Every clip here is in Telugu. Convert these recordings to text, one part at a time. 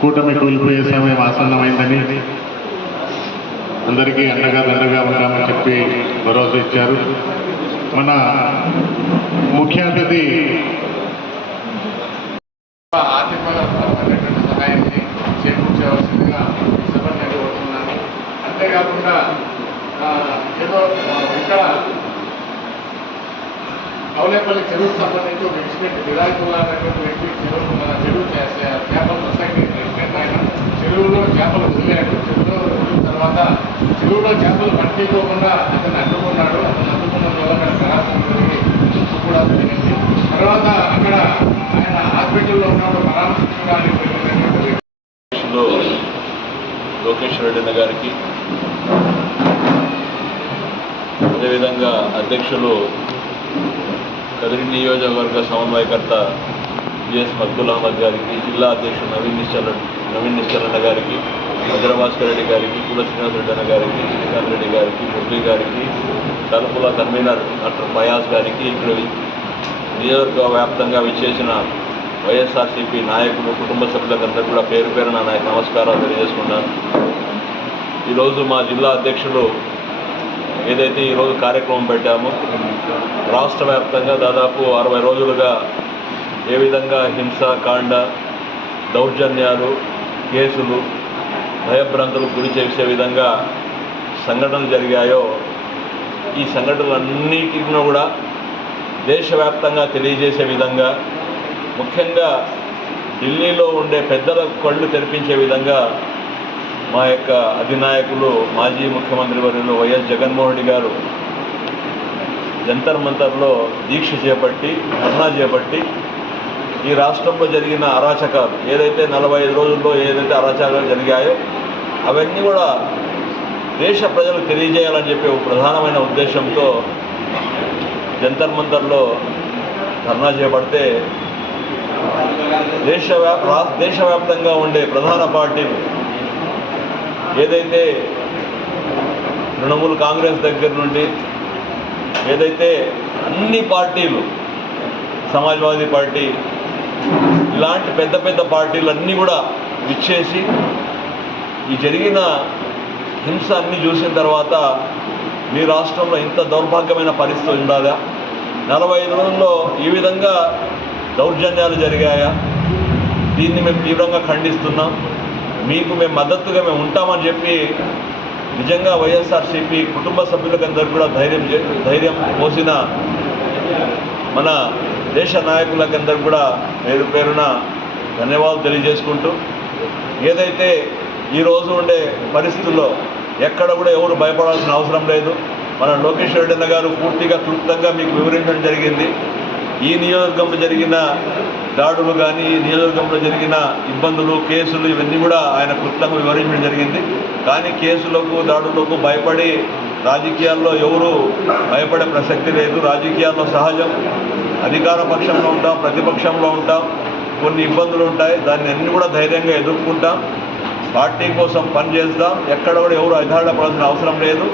కూటమి కూలిపోయే సమయం ఆసన్నమైందని అందరికీ అండగా దండగా ఉంటామని చెప్పి భరోసా ఇచ్చారు. మన ముఖ్య అతిథి ఆర్థికపరమైనటువంటి సహాయాన్ని చేకూర్చవలసిందిగా సభను నిర్వహిస్తున్నాను. అంతేకాకుండా ఏదో ఇక్కడ కౌలేపల్లి చెరువుకు సంబంధించి ఒక ఎక్స్పెక్ట్ విరాయితున్నటువంటి వ్యక్తి చెరువు చేపల సొసైటీ ప్రెసిడెంట్ ఆయన చెరువులో చేపలు వదిలేడు. తర్వాత చెరువులో చేపలు పట్టుకోకుండా అతను అడ్డుకున్నాడు. అతను అడ్డుకున్న వల్ల అక్కడ ప్రయాసం కూడా జరిగింది. తర్వాత అక్కడ ఆయన హాస్పిటల్లో ఉన్నప్పుడు పరామర్శించడానికి లోకేష్ రెడ్డి గారికి, అదేవిధంగా అధ్యక్షులు కదిరి నియోజకవర్గ సమన్వయకర్త జిఎస్ మక్బుల్ అహ్మద్ గారికి, జిల్లా అధ్యక్షుడు నవీన్ నిశ్చలన్న గారికి, భద్రభాస్కర్ రెడ్డి గారికి, కుల శ్రీనివాస్ రెడ్డి అన్న గారికి, శ్రీకాంత్ రెడ్డి గారికి, మురళి గారికి, తలుపుల కన్వీనర్ డాక్టర్ ఫయాజ్ గారికి, ఇక్కడ నియోజకవర్గ వ్యాప్తంగా విచ్చేసిన వైఎస్ఆర్సీపీ నాయకులు, కుటుంబ సభ్యులందరూ కూడా పేరు పేరున నా నమస్కారాలు తెలియజేసుకున్నాను. ఈరోజు మా జిల్లా అధ్యక్షులు ఏదైతే ఈరోజు కార్యక్రమం పెట్టామో, రాష్ట్ర వ్యాప్తంగా దాదాపు 60 రోజులుగా ఏ విధంగా హింసాకాండ, దౌర్జన్యాలు, కేసులు, భయభ్రాంతులకు గురి చేసే విధంగా సంఘటనలు జరిగాయో, ఈ సంఘటనలన్నిటిని కూడా దేశవ్యాప్తంగా తెలియజేసే విధంగా, ముఖ్యంగా ఢిల్లీలో ఉండే పెద్దల కళ్ళు తెరిపించే విధంగా మా యొక్క అధినాయకులు మాజీ ముఖ్యమంత్రి వర్యులు వైఎస్ జగన్మోహన్ రెడ్డి గారు జంతర్ మంతర్లో దీక్ష చేపట్టి, ధర్నా చేపట్టి ఈ రాష్ట్రంలో జరిగిన అరాచకాలు ఏదైతే 45 రోజుల్లో ఏదైతే అరాచకాలు జరిగాయో అవన్నీ కూడా దేశ ప్రజలకు తెలియజేయాలని చెప్పి ఒక ప్రధానమైన ఉద్దేశంతో జంతర్ మంతర్లో ధర్నా చేపడితే దేశవ్యాప్తంగా ఉండే ప్రధాన పార్టీలు ఏదైతే తృణమూల్ కాంగ్రెస్ దగ్గర నుండి ఏదైతే అన్ని పార్టీలు, సమాజ్వాదీ పార్టీ ఇలాంటి పెద్ద పెద్ద పార్టీలన్నీ కూడా విచ్చేసి ఈ జరిగిన హింస అన్నీ చూసిన తర్వాత మీ రాష్ట్రంలో ఇంత దౌర్భాగ్యమైన పరిస్థితి ఉండాలా, 45 రోజుల్లో ఈ విధంగా దౌర్జన్యాలు జరిగాయా, దీన్ని మేము తీవ్రంగా ఖండిస్తున్నాం, మీకు మేము మద్దతుగా మేము ఉంటామని చెప్పి నిజంగా వైఎస్ఆర్సీపీ కుటుంబ సభ్యులకందరూ కూడా ధైర్యం పోసిన మన దేశ నాయకులకందరూ కూడా పేరు పేరున ధన్యవాదాలు తెలియజేసుకుంటూ, ఏదైతే ఈరోజు ఉండే పరిస్థితుల్లో ఎక్కడ కూడా ఎవరు భయపడాల్సిన అవసరం లేదు. మన లోకేష్ రెడ్డి అన్న గారు పూర్తిగా క్లుప్తంగా మీకు వివరించడం జరిగింది. ఈ నియోజకవర్గంలో జరిగిన దాడులు కానీ, ఈ నియోజకవర్గంలో జరిగిన ఇబ్బందులు, కేసులు ఇవన్నీ కూడా ఆయన క్లుప్తంగా వివరించడం జరిగింది. కానీ కేసులకు, దాడులకు భయపడి రాజకీయాల్లో ఎవరు భయపడే ప్రసక్తి లేదు. రాజకీయాల్లో సహజం, అధికార పక్షంలో ఉంటాం, ప్రతిపక్షంలో ఉంటాం, కొన్ని ఇబ్బందులు ఉంటాయి, దాన్ని అన్ని కూడా ధైర్యంగా ఎదుర్కొంటాం, పార్టీ కోసం పనిచేస్తాం. ఎక్కడ కూడా ఎవరు అధికారపడాల్సిన అవసరం లేదు.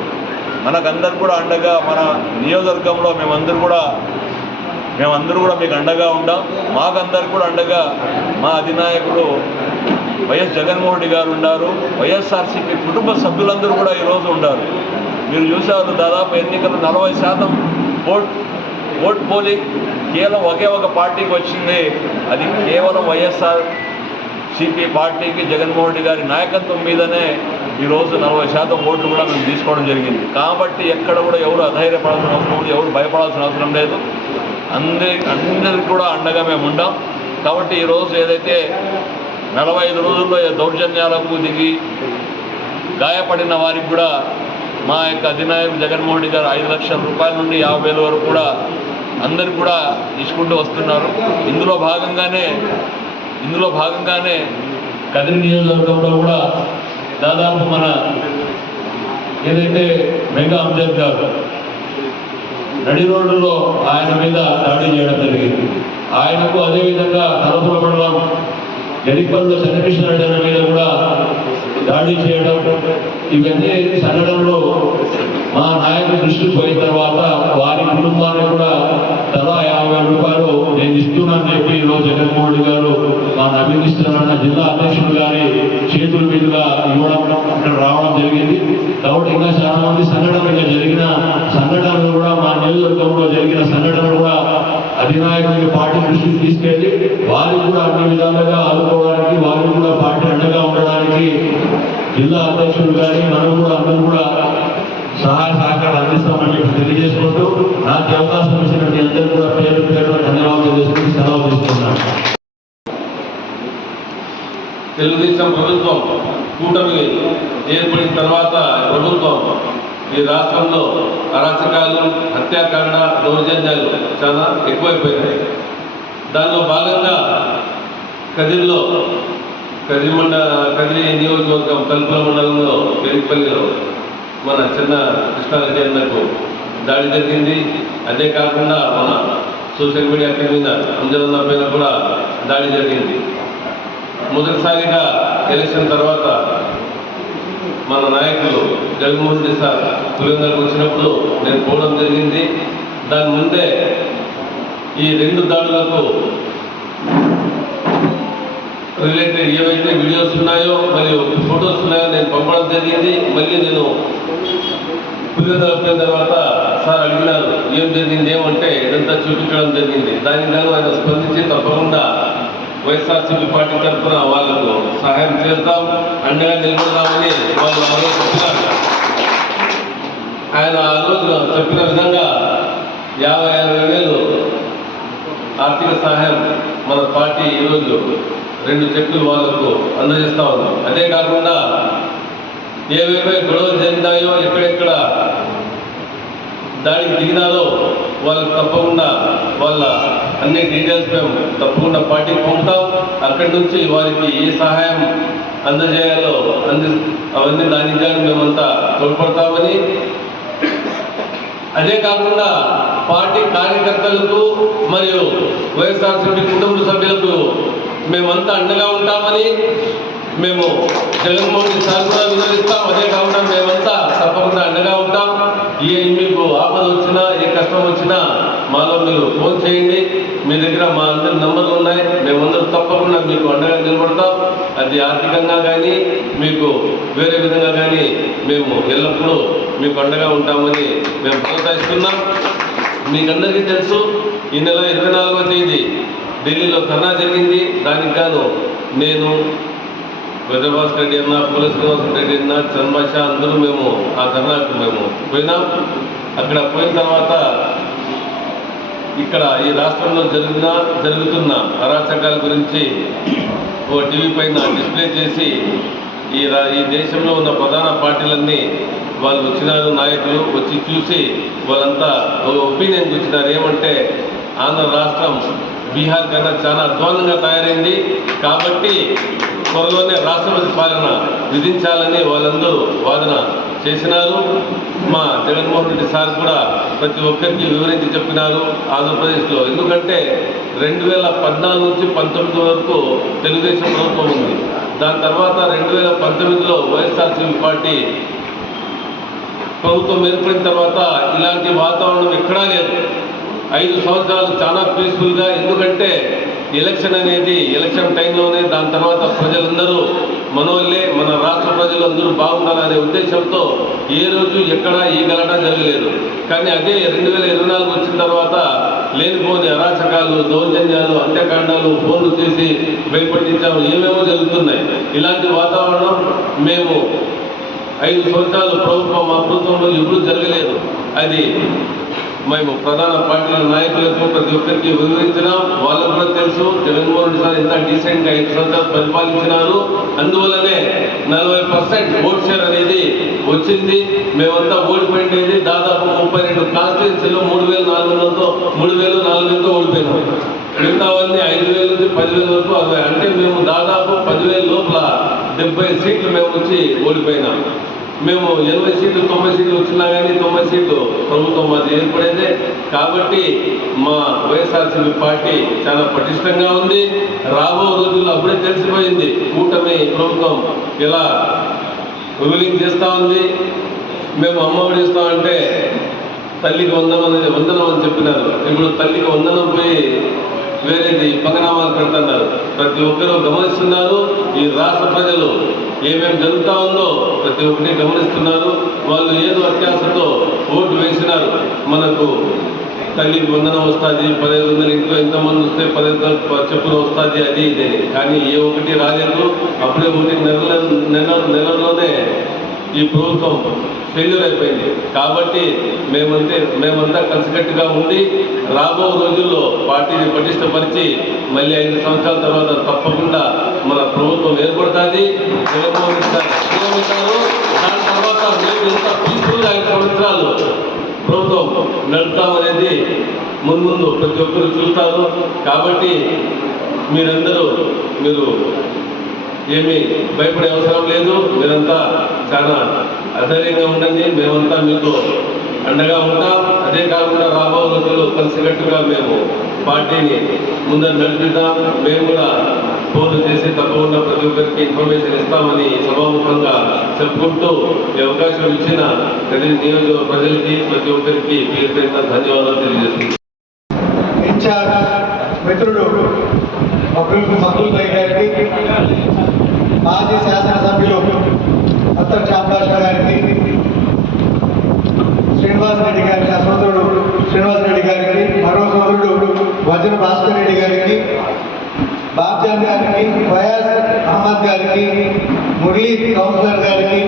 మనకందరూ కూడా అండగా, మన నియోజకవర్గంలో మేమందరూ కూడా మీకు అండగా ఉంటాం. మాకందరికి కూడా అండగా మా అధినాయకులు వైఎస్ జగన్మోహన్ రెడ్డి గారు ఉన్నారు. వైఎస్ఆర్సీపీ కుటుంబ సభ్యులందరూ కూడా ఈరోజు ఉన్నారు. మీరు చూసారు, దాదాపు ఎన్నికలు 40% ఓట్ పోలింగ్ కేవలం ఒకే ఒక పార్టీకి వచ్చింది. అది కేవలం వైఎస్ఆర్సీపీ పార్టీకి, జగన్మోహన్ రెడ్డి గారి నాయకత్వం మీదనే ఈరోజు 40% ఓట్లు కూడా మేము తీసుకోవడం జరిగింది. కాబట్టి ఎక్కడ కూడా ఎవరు అధైర్యపడాల్సిన అవసరం లేదు, ఎవరు భయపడాల్సిన అవసరం లేదు. అందరికి కూడా అండగా మేము ఉంటాం. కాబట్టి ఈరోజు ఏదైతే 45 రోజుల్లో దౌర్జన్యాలకు దిగి గాయపడిన వారికి కూడా మా యొక్క అధినాయకుడు జగన్మోహన్ రెడ్డి గారు 5 లక్షల రూపాయల నుండి 50,000 వరకు కూడా అందరికి కూడా తీసుకుంటూ వస్తున్నారు. ఇందులో భాగంగానే కదిరి నియోజకవర్గంలో కూడా దాదాపు మన ఏదైతే మెగా అంజద్ గారు నడి రోడ్డులో ఆయన మీద దాడి చేయడం జరిగింది. ఆయనకు అదేవిధంగా తలపుల మండలం జడిపల్లి చంద్రకృష్ణారెడ్డి మీద కూడా దాడి చేయడం, ఇవన్నీ సంఘటనలు మా నాయకుడి దృష్టికి పోయిన తర్వాత వారి కుటుంబానికి కూడా తలా 50,000 రూపాయలు నేను ఇస్తున్నానని చెప్పి ఈరోజు జగన్మోహన్ రెడ్డి గారు మా నవీన్ ఇస్తానన్న జిల్లా అధ్యక్షుడు గారి చేతుల మీదుగా ఇవ్వడం ఇక్కడ రావడం జరిగింది. కాబట్టి ఇంకా చాలా మంది సంఘటనగా జరిగిన సంఘటనలు కూడా మా నియోజకవర్గంలో జరిగిన సంఘటనలు కూడా అధినాయకుడికి పార్టీ దృష్టికి తీసుకెళ్లి వారికి కూడా అన్ని విధాలుగా ఆదుకోవడానికి వారికి కూడా పార్టీ అండగా ఉండడానికి జిల్లా అధ్యక్షుడు కానీ మనం కూడా అందరూ కూడా సహాయ సహకారం అందిస్తామని తెలియజేసుకుంటూ నాకు అవకాశం ఇచ్చిన మీ అందరూ కూడా పేరు పేరు ధన్యవాదాలు చేసుకుని సెలవు తీసుకున్నాను. తెలుగుదేశం ప్రభుత్వం కూటమి ఏర్పడిన తర్వాత ప్రభుత్వం ఈ రాష్ట్రంలో అరాచకాలు, హత్యాకాండ, దౌర్జన్యాలు చాలా ఎక్కువైపోయినాయి. దానిలో భాగంగా కదిరి నియోజకవర్గం తలుపుల మండలంలో పెరిగిపల్లిలో మన చిన్న కృష్ణారెడ్డి అన్నకు దాడి జరిగింది. అదే కాకుండా మన సోషల్ మీడియా మీద అంజనన్న పైన కూడా దాడి జరిగింది. మొదటిసారిగా ఎలక్షన్ తర్వాత మన నాయకులు జగన్మోహన్ రెడ్డి సార్ పులివెందులకు వచ్చినప్పుడు నేను పోవడం జరిగింది. దాని ముందే ఈ 2 దాడులకు రిలేటెడ్ ఏవైతే వీడియోస్ ఉన్నాయో మరియు ఫొటోస్ ఉన్నాయో నేను పంపడం జరిగింది. మళ్ళీ నేను పులివెందులకు పోయిన తర్వాత సార్ అడిగినారు ఏం జరిగింది ఏమంటే ఇదంతా చూపించడం జరిగింది. దానికి నేను ఆయన స్పందించి తప్పకుండా వైఎస్ఆర్సీపీ పార్టీ తరఫున వాళ్ళకు సహాయం చేద్దాం, అండగా నిలబడదామని వాళ్ళు ఆ రోజు చెప్పినారు. ఆయన ఆ రోజు చెప్పిన విధంగా 50,000 ఆర్థిక సహాయం మన పార్టీ ఈరోజు 2 చెక్కులు వాళ్లకు అందజేస్తా ఉన్నాం. అదే కాకుండా ఏవేవే గొడవలు జరిగినాయో, ఎక్కడెక్కడ దాడికి దిగినారో వాళ్ళకి తప్పకుండా వాళ్ళ అన్ని డీటెయిల్స్ మేము తప్పకుండా పార్టీకి పంపుతాం. అక్కడి నుంచి వారికి ఏ సహాయం అందజేయాలో అవన్నీ దానికి కానీ మేమంతా తోడ్పడతామని, అదే కాకుండా పార్టీ కార్యకర్తలకు మరియు వైఎస్ఆర్సీపీ కుటుంబ సభ్యులకు మేమంతా అండగా ఉంటామని మేము జగన్మోహన్ రెడ్డి సార్ కూడా వివరిస్తాం. అదే కాకుండా మేమంతా తప్పకుండా అండగా ఉంటాం. మీకు ఆపద వచ్చినా, ఏ కష్టం వచ్చినా మాలో మీరు ఫోన్ చేయండి. మీ దగ్గర మా అందరి నంబర్లు ఉన్నాయి. మేమందరూ తప్పకుండా మీకు అండగా నిలబడతాం. అది ఆర్థికంగా కానీ మీకు వేరే విధంగా కానీ మేము ఎల్లప్పుడూ మీకు అండగా ఉంటామని మేము ప్రోత్సహిస్తున్నాం. మీకందరికీ తెలుసు, ఈ నెల 24వ తేదీ ఢిల్లీలో ధర్నా జరిగింది. దానికి గాను నేను, విజయభాస్కర్ రెడ్డి అన్న, పూల శ్రీనివాస రెడ్డి అన్న, చంద్రబాష అందరూ మేము ఆ ధర్నాకు మేము పోయినాం. అక్కడ పోయిన తర్వాత ఇక్కడ ఈ రాష్ట్రంలో జరుగుతున్న అరాచకాల గురించి ఓ టీవీ పైన డిస్ప్లే చేసి ఈ దేశంలో ఉన్న ప్రధాన పార్టీలన్నీ వాళ్ళు వచ్చినారు, నాయకులు వచ్చి చూసి వాళ్ళంతా ఒపీనియన్ వచ్చినారు. ఏమంటే ఆంధ్ర రాష్ట్రం బీహార్ కన్నా చాలా అధ్వానంగా తయారైంది, కాబట్టి త్వరలోనే రాష్ట్రపతి పాలన విధించాలని వాళ్ళందరూ వాదన చేసినారు. మా జగన్మోహన్ రెడ్డి సార్ కూడా ప్రతి ఒక్కరికి వివరించి చెప్పినారు ఆంధ్రప్రదేశ్లో. ఎందుకంటే 2014 నుంచి 19 వరకు తెలుగుదేశం ప్రభుత్వం ఉంది. దాని తర్వాత 2019లో వైఎస్ఆర్సీపీ పార్టీ ప్రభుత్వం ఏర్పడిన తర్వాత ఇలాంటి వాతావరణం ఎక్కడా లేదు. 5 సంవత్సరాలు చాలా పీస్ఫుల్గా, ఎందుకంటే ఎలక్షన్ టైంలోనే దాని తర్వాత ప్రజలందరూ మనోళ్ళే, మన రాష్ట్ర ప్రజలు అందరూ బాగుండాలనే ఉద్దేశంతో ఏ రోజు ఎక్కడ ఈ గలట జరగలేదు. కానీ అదే 2024 వచ్చిన తర్వాత లేనిపోని అరాచకాలు, దౌర్జన్యాలు, హత్యాకాండాలు, ఫోన్లు చేసి భయపట్టించాము, ఏమేమో జరుగుతున్నాయి. ఇలాంటి వాతావరణం మేము 5 సంవత్సరాలు మా ప్రభుత్వంలో ఎప్పుడూ జరగలేదు. అది మేము ప్రధాన పార్టీల నాయకులకు ప్రతి ఒక్కరికి వివరించినాం. వాళ్ళకు కూడా తెలుసు జగన్మోహన్ రెడ్డి సార్ ఎంత డీసెంట్గా 5 సంవత్సరాలు పరిపాలించినారు. అందువల్లనే 40% ఓట్ షేర్ అనేది వచ్చింది. మేమంతా ఓడిపోయింది దాదాపు 32 కాన్స్టిట్యున్సీలో 3,400తో ఓడిపోయినాం. మిగతావన్నీ 5,000 నుంచి 10,000 వరకు అవి, అంటే మేము దాదాపు 10,000 లోపల 70 సీట్లు మేము వచ్చి ఓడిపోయినాం. మేము 80 సీట్లు 90 సీట్లు వచ్చినా కానీ 90 సీట్లు ప్రభుత్వం అది ఏర్పడేదే. కాబట్టి మా వైఎస్ఆర్సీపీ పార్టీ చాలా పటిష్టంగా ఉంది. రాబో రోజుల్లో అప్పుడే తెలిసిపోయింది కూటమి ప్రభుత్వం ఎలా రూలింగ్ చేస్తూ ఉంది. మేము అమ్మఒడి ఇస్తామంటే తల్లికి వందనం అని చెప్పినారు. ఇప్పుడు తల్లికి వందనం పోయి వేరేది పంగనామాలు పెడుతున్నారు. ప్రతి ఒక్కరూ గమనిస్తున్నారు. ఈ రాష్ట్ర ప్రజలు ఏమేమి జరుగుతూ ఉందో ప్రతి ఒక్కటి గమనిస్తున్నారు. వాళ్ళు ఏదో అత్యాశతో ఓటు వేసినారు. మనకు తల్లికి వందనం వస్తుంది, 1500 ఇంట్లో ఎంతమంది వస్తే 1500 చెప్పులు వస్తుంది, అది ఇదని. కానీ ఏ ఒకటి రాలేదు. అప్పుడే 1 నెలలోనే ఈ ప్రభుత్వం ఫెయిల్యూర్ అయిపోయింది. కాబట్టి మేమంతా కలిసికట్టుగా ఉండి రాబో రోజుల్లో పార్టీని పటిష్టపరిచి మళ్ళీ 5 సంవత్సరాల తర్వాత తప్పకుండా మన ప్రభుత్వం ఏర్పడుతుంది. జగన్మోహన్ రెడ్డి గారు నియమిస్తారు. దాని తర్వాత మేము ఇంత పీస్ఫుల్గా 5 సంవత్సరాలు ప్రభుత్వం నడుపుతామనేది ముందు ప్రతి ఒక్కరు చూస్తారు. కాబట్టి మీరు ఏమీ భయపడే అవసరం లేదు. మీరంతా చాలా అధైర్యంగా ఉండండి. మేమంతా మీకు అండగా ఉంటాం. అదే కాకుండా రాబో రోజుల్లో కలిసికట్టుగా మేము పార్టీని ముందర నడిపిద్దాం. మేము కూడా ఫోన్లు చేసి తప్పకుండా ప్రతి ఒక్కరికి ఇన్ఫర్మేషన్ ఇస్తామని సభాముఖంగా చెప్పుకుంటూ ఈ అవకాశం ఇచ్చిన కదిరి నియోజకవర్గ ప్రజలకి ప్రతి ఒక్కరికి పేరు ధన్యవాదాలు తెలియజేస్తున్నాను. మిత్రుడు మక్బూల్ భాయ్ గారికి, మాజీ శాసనసభ్యులు అత్తర్ చాంబాష గారికి, శ్రీనివాస్ రెడ్డి గారికి, నా సోదరుడు శ్రీనివాస్ రెడ్డి గారికి, మరో సోదరుడు వజన భాస్కర్ రెడ్డి గారికి, బాబ్జాన్ గారికి, ఫయాజ్ అహ్మద్ గారికి, మురళీ కౌన్సిలర్ గారికి,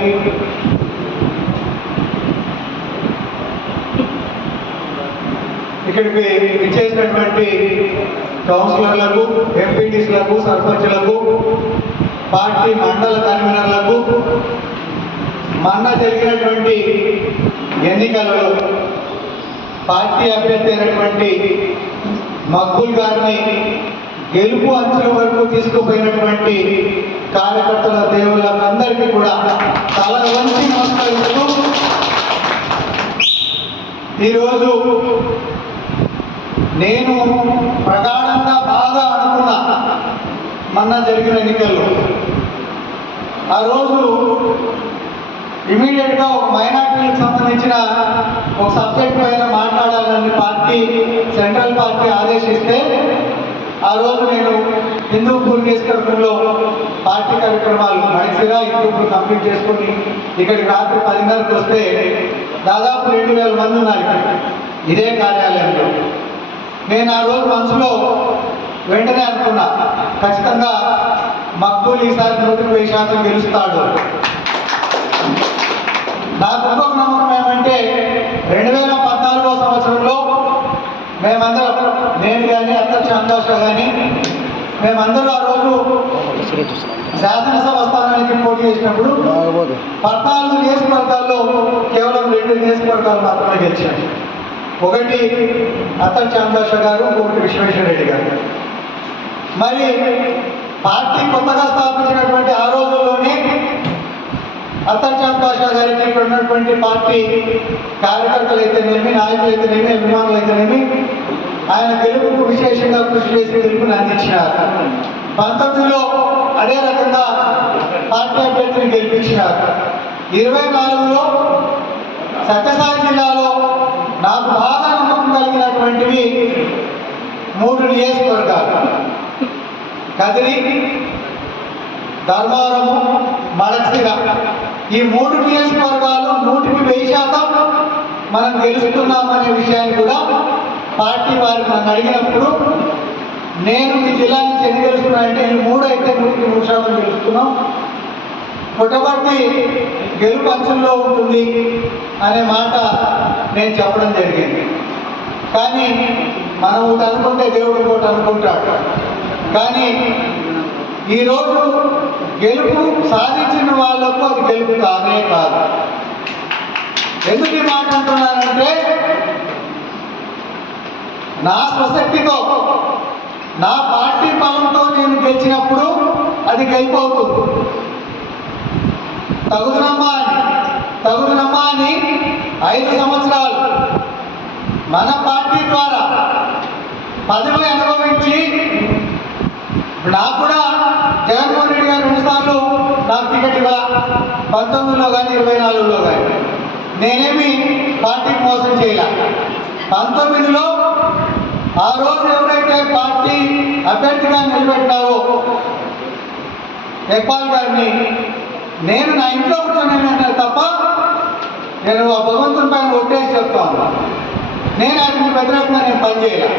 ఇక్కడికి ఇచ్చేసినటువంటి కౌన్సిలర్లకు, ఎంపీటీసీలకు, సర్పంచ్లకు, పార్టీ మండల కన్వీనర్లకు, మొన్న జరిగినటువంటి ఎన్నికలలో పార్టీ అభ్యర్థి అయినటువంటి మక్బూల్ గారిని గెలుపు అంచుల వరకు తీసుకుపోయినటువంటి కార్యకర్తల దేవుళ్ళందరికీ కూడా తల వంచి నమస్కరిస్తూ ఈరోజు నేను ప్రగాఢంగా బాగా అనుకున్నా మొన్న జరిగిన ఎన్నికల్లో. ఆ రోజు ఇమీడియట్గా ఒక మైనార్టీలకు సంబంధించిన ఒక సబ్జెక్ట్ పైన మాట్లాడాలని పార్టీ సెంట్రల్ పార్టీ ఆదేశిస్తే ఆ రోజు నేను హిందూపూర్ నియోజకవర్గంలో పార్టీ కార్యక్రమాలు మైసిరా హిందూపూర్ కంప్లీట్ చేసుకొని ఇక్కడికి రాత్రి 10:30కి వస్తే దాదాపు 2000 మంది ఉన్నారు ఇక్కడ ఇదే కార్యాలయంలో. నేను ఆ రోజు మనసులో వెంటనే అనుకున్నా, ఖచ్చితంగా మక్బూల్ ఈసారి 100% గెలుస్తాడు. నాకు ఇంకొక నమ్మకం ఏమంటే 2014వ సంవత్సరంలో మేమందరం, నేను కానీ అత్తర్ చాంబాష కానీ, మేమందరూ ఆ రోజు శాసనసభ స్థానానికి పోటీ చేసినప్పుడు 14 నియోజకవర్గాల్లో కేవలం 2 నియోజకవర్గాలు మాత్రమే గెలిచాయి. ఒకటి అత్తర్ చాంబాష గారు, ఒకటి విశ్వేశ్వర రెడ్డి గారు. మరి పార్టీ కొత్తగా స్థాపించినటువంటి ఆ రోజుల్లోనే అత్తర్ చాంబాష గారికి ఇక్కడ ఉన్నటువంటి పార్టీ కార్యకర్తలు అయితేనేమి, నాయకులు అయితేనేమి, అభిమానులు అయితేనేమి ఆయన గెలుపుకు విశేషంగా కృషి చేసి గెలుపుని అందించినారు. 19లో అదే రకంగా పార్టీ అభ్యర్థిని గెలిపించినారు. 24లో సత్యసాయి జిల్లాలో నాకు బాగా నమ్మకం కలిగినటువంటివి 3 నియోజకవర్గాలు: కదిరి, ధర్మవరము, మడక్సిర. ఈ 3 నియోజకవర్గాలు 100% మనం గెలుస్తున్నామనే విషయాన్ని కూడా పార్టీ వారు నన్ను అడిగినప్పుడు, నేను మీ జిల్లా నుంచి ఎన్ని గెలుస్తున్నానంటే 3 అయితే 100% గెలుస్తున్నాం, పుట్టపర్తి గెలుపు అంచుల్లో ఉంటుంది అనే మాట నేను చెప్పడం జరిగింది. కానీ మనం ఒకటి అనుకుంటే దేవుడు ఇంకోటి అనుకుంటాడు. కానీ ఈరోజు గెలుపు సాధించిన వాళ్లకు అది గెలుపు కానే కాదు. ఎందుకు ఈ మాట అంటున్నానంటే, నా స్వశక్తితో, నా పార్టీ బలంతో నేను గెలిచినప్పుడు అది గెలుపు అవుతుంది. తగుదనమ్మా అని 5 సంవత్సరాలు మన పార్టీ ద్వారా పదవి అనుభవించి, నాకు కూడా జగన్మోహన్ రెడ్డి గారు 2 సార్లు నాకు టికెట్ ఇవ్వాల, 19లో కానీ 24లో కానీ. నేనేమి పార్టీకి మోసం చేయాల. 19లో ఆ రోజు ఎవరైతే పార్టీ అభ్యర్థిగా నిలబెట్టారో ఎక్బాల్ గారిని నేను నా ఇంట్లో కూర్చొని తప్ప నేను ఆ భగవంతుని పైన ఒట్టేసి చెప్తాను. నేను ఆయనకు వ్యతిరేకంగా నేను పనిచేయాలి.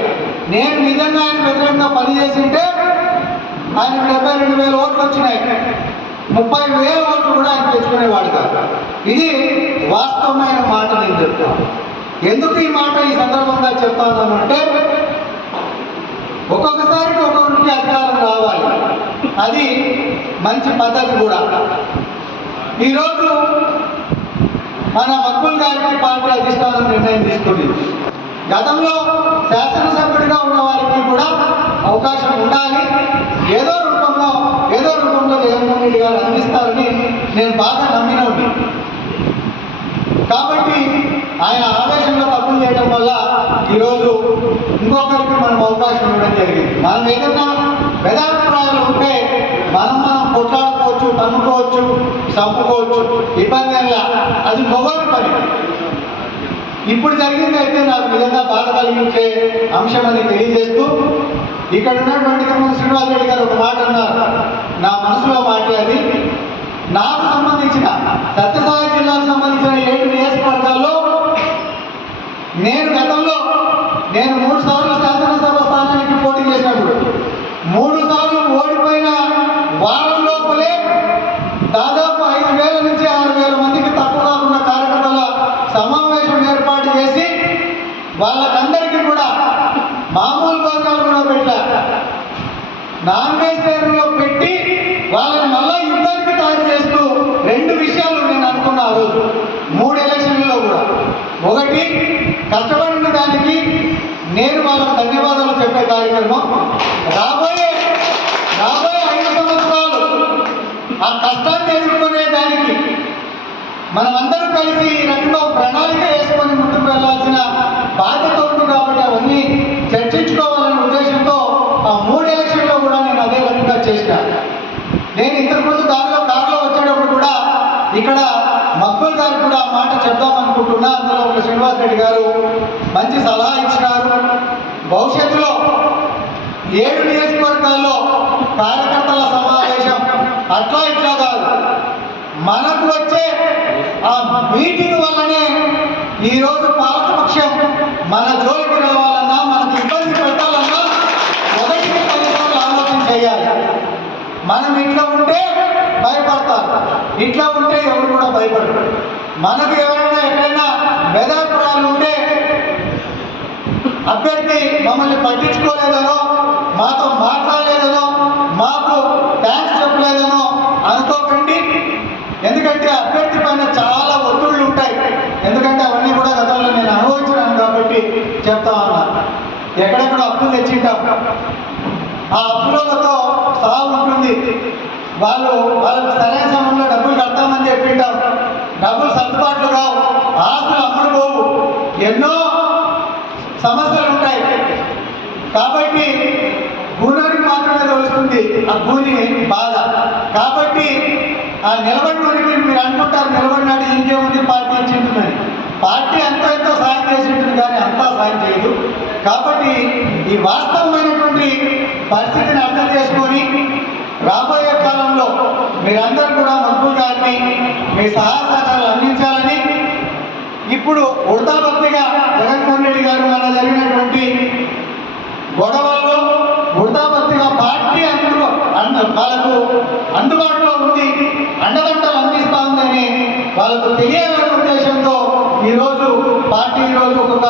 నేను నిజంగా ఆయన వ్యతిరేకంగా పనిచేసింటే ఆయనకు 72,000 ఓట్లు వచ్చినాయి. 30,000 ఓట్లు కూడా ఆయన తెచ్చుకునేవాడు కాదు. ఇది వాస్తవమైన మాట నేను చెప్తాను. ఎందుకు ఈ మాట ఈ సందర్భంగా చెప్తాను అంటే ఒక్కొక్కసారికి ఒక్కొక్కరికి అధికారం రావాలి, అది మంచి పద్ధతి కూడా. ఈరోజు మన మక్బుల్ గారికి పార్టీ అధిష్టానం నిర్ణయం తీసుకుంది. గతంలో శాసనసభ్యుడిగా ఉన్న వారికి కూడా అవకాశం ఉండాలి, ఏదో రూపంలో జగన్మోహన్ రెడ్డి గారు అందిస్తారని నేను బాగా నమ్మినోడి. కాబట్టి ఆయన ఆవేశంలో తప్పులు చేయడం వల్ల ఈరోజు ఇంకొకరికి మనం అవకాశం ఇవ్వడం జరిగింది. మనం ఏదైనా భేదాభిప్రాయాలు ఉంటే మనం కొట్లాడుకోవచ్చు, తన్నుకోవచ్చు, చంపుకోవచ్చు, ఇబ్బంది అలా, అది మొగోని పని. ఇప్పుడు జరిగింది అయితే నాకు నిజంగా బాధ కలిగించే అంశం అని తెలియజేస్తూ, ఇక్కడ ఉన్నటువంటి శ్రీనివాస్ రెడ్డి గారు ఒక మాట అన్నారు, నా మనసులో మాట అది. నాకు సంబంధించిన సత్యసాయి జిల్లాకు సంబంధించిన 7 నియోజకవర్గాల్లో నేను గతంలో 3 సార్లు శాసనసభ స్థానానికి పోటీ చేసినప్పుడు 3 సార్లు ఓడిపోయిన వారం లోపలే దాదాపు 5,000 నుంచి 6,000 మందికి తక్కువగా ఉన్న కార్యకర్తల సమావేశం ఏర్పాటు చేసి వాళ్ళకందరికీ కూడా మామూలు భోజనాలు కూడా పెట్టారు, నాన్ వెజిటేరియన్లో పెట్టి వాళ్ళని మళ్ళా యుద్ధానికి తయారు చేస్తూ 2 విషయాలు నేను అనుకున్నా ఆ రోజు 3 ఎలక్షన్లలో కూడా. ఒకటి, కష్టపడిన దానికి నేను వాళ్ళకు ధన్యవాదాలు చెప్పే కార్యక్రమం. రాబోయే 5 సంవత్సరాలు ఆ కష్టాన్ని ఎదుర్కొనే దానికి మనమందరూ కలిసి ఈ రకంగా ప్రణాళిక వేసుకొని ముందుకు వెళ్లాల్సిన బాధ్యత ఉంది. కాబట్టి అవన్నీ చర్చించుకోవాలనే ఉద్దేశంతో ఆ 3 ఎలక్షన్లో కూడా నేను అదే రకంగా చేశాను. నేను ఇంతకుముందు కారులో వచ్చేటప్పుడు కూడా ఇక్కడ మక్బుల్ గారికి కూడా ఆ మాట చెప్దామనుకుంటున్నా. అందులో ఒక శ్రీనివాస్ రెడ్డి గారు మంచి సలహా ఇచ్చినారు. భవిష్యత్తులో 7 నియోజకవర్గాల్లో కార్యకర్తల సమావేశం అట్లా ఇట్లా కాదు, మనకు వచ్చే ఆ మీటింగ్ వల్లనే ఈరోజు పాలకపక్షం మన జోలికి రావాలన్నా, మనకు ఇబ్బంది పెట్టాలన్నా మొదటికి 10 సార్లు ఆలోచన చేయాలి. మనం ఇట్లా ఉంటే భయపడతారు, ఇట్లా ఉంటే ఎవరు కూడా భయపడరు. మనకు ఎవరైనా ఎక్కడైనా భేదాభిప్రాయాలు ఉంటే అభ్యర్థి మమ్మల్ని పట్టించుకోలేదనో, మాతో మాట్లాడలేదనో, మాకు థ్యాంక్స్ చెప్పలేదనో అనుకోకండి. ఎందుకంటే అభ్యర్థి పైన చాలా ఒత్తిళ్ళు ఉంటాయి. ఎందుకంటే అవన్నీ కూడా గతంలో నేను అనుభవించినాను కాబట్టి చెప్తా ఉన్నా. ఎక్కడెక్కడ అప్పులు తెచ్చింటాం, ఆ అప్పులతో సాగు ఉంటుంది. వాళ్ళకు సరైన సమయంలో డబ్బులు కడతామని చెప్పింటాం, డబ్బులు సర్దుబాట్లు కావు, ఆస్తులు అమ్ముడు పోవు, ఎన్నో సమస్యలు ఉంటాయి. కాబట్టి గూనానికి మాత్రమే తెలుస్తుంది ఆ గూని బాధ. కాబట్టి ఆ నిలబడినోడికి మీరు అనుకుంటారు నిలబడినాడు ఇంకేముంది పార్టీ ఇచ్చింటుందని. పార్టీ ఎంతో సాయం చేసి ఉంటుంది కానీ అంతా సాయం చేయదు. కాబట్టి ఈ వాస్తవమైనటువంటి పరిస్థితిని అర్థం చేసుకొని రాబోయే కాలంలో మీరందరూ కూడా మక్బుల్ గారిని మీ సహాయ సహకారాలు అందించాలని, ఇప్పుడు ఉడతాభక్తిగా జగన్మోహన్ రెడ్డి గారు మన జరిగినటువంటి గొడవల్లో ఉడతాభక్తిగా పార్టీ వాళ్ళకు అందుబాటులో ఉంది, అండదండలు అందిస్తూ ఉందని వాళ్ళకు తెలియాలనే ఉద్దేశంతో ఈరోజు పార్టీ ఒక్కొక్క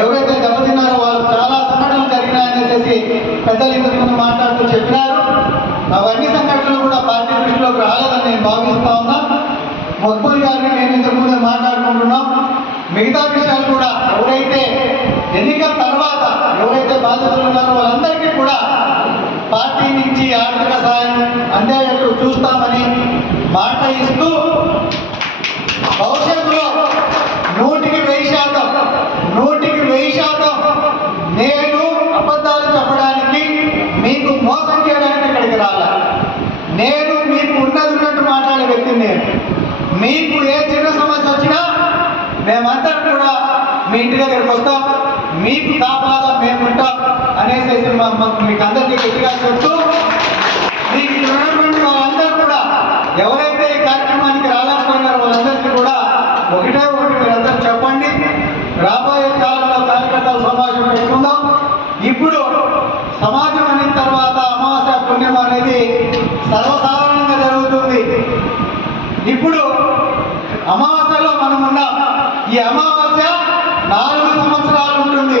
ఎవరైతే దెబ్బతిన్నారో వాళ్ళకు చాలా సంఘటనలు జరిగినాయనేసి పెద్దలు ఇంతకుముందు మాట్లాడుతూ చెప్పినారు. అవన్నీ సంఘటనలు కూడా పార్టీ దృష్టిలోకి రాలేదని నేను భావిస్తా ఉన్నా. మక్బుల్ గారిని నేను ఇంతకుముందు మాట్లాడుకుంటున్నాం. మిగతా విషయాలు కూడా ఎవరైతే ఎన్నికల తర్వాత ఎవరైతే బాధితులు ఉన్నారో వాళ్ళందరికీ కూడా పార్టీ నుంచి ఆర్థిక సాయం అందేటట్టు చూస్తామని మాట ఇస్తూ, భవిష్యత్తులో 100% నేను అబద్ధాలు చెప్పడానికి, మీకు మోసం చేయడానికి ఇక్కడికి రాలే. నేను మీకు ఉన్నట్టు మాట్లాడే వ్యక్తిని. నేను మీకు ఏ చిన్న సమస్య వచ్చినా మేమంతా కూడా మీ ఇంటి దగ్గరికి వస్తాం, మీకు కాపలాగా మేము ఉంటాం అనేసి మీకు అందరికీ గట్టిగా చెప్తూ, మీకు ఉన్నటువంటి వాళ్ళందరూ కూడా ఎవరైతే ఈ కార్యక్రమానికి రాలేకపోయినారో వాళ్ళందరికీ కూడా ఒకటే ఒకటి మీరందరూ చెప్పండి. రాబోయే కాలంలో కార్యకర్తల సమావేశం పెట్టుకుందాం. ఇప్పుడు సమాజం అయిన తర్వాత అమావాస్య పుణ్యం అనేది సర్వసాధారణంగా జరుగుతుంది. ఇప్పుడు అమావాస్యలో మనం ఉన్నాం. ఈ అమావాస్య 4 సంవత్సరాలు ఉంటుంది.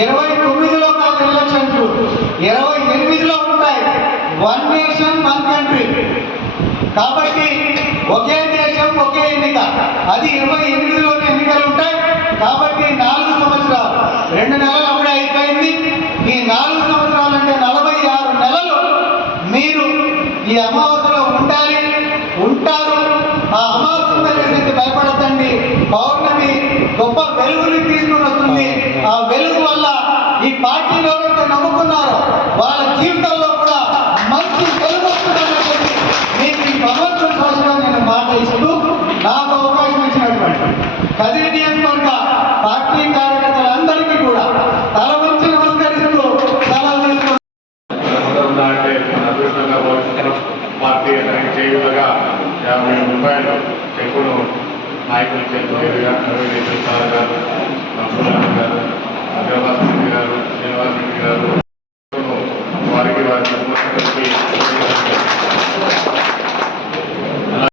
29లో కాదు ఎలక్షన్స్, 28లో ఉంటాయి. 1 నేషన్ 1 కంట్రీ. కాబట్టి ఒకే దేశం ఒకే ఎన్నిక, అది 28లోనే ఎన్నికలు ఉంటాయి. కాబట్టి 4 సంవత్సరాలు, 2 నెలలు అప్పుడే అయిపోయింది. ఈ 4 సంవత్సరాలు అంటే 46 నెలలు మీరు ఈ అమావాస్యలో ఉండాలి, ఉంటారు. ఆ అమావాస్య చేసేసి భయపడద్దండి. పౌర్ణమి గొప్ప వెలుగుని తీసుకుని వస్తుంది. ఆ వెలుగు వల్ల ఈ పార్టీలో ఎవరైతే నమ్ముకున్నారో వాళ్ళ జీవితాల్లో కూడా మంచి వెలుగు వస్తుందని మీకు ఈ భగవంతుడి భాషలో నేను మాట ఇస్తూ నాకు అవకాశం ఇచ్చినటువంటి కదిరి నియోజకవర్గ పార్టీ కార్యకర్తలందరికీ కూడా తల వంచి నమస్కరిస్తూ సెలవు తీసుకుంటున్నాను. అంటే మన అదృష్టంగా భావిస్తున్నాం. పార్టీ అతనికి చేయులుగా 50,000 రూపాయలు చెక్కును నాయకుల చేతుల మీదుగా నవీన్ సార్ గారు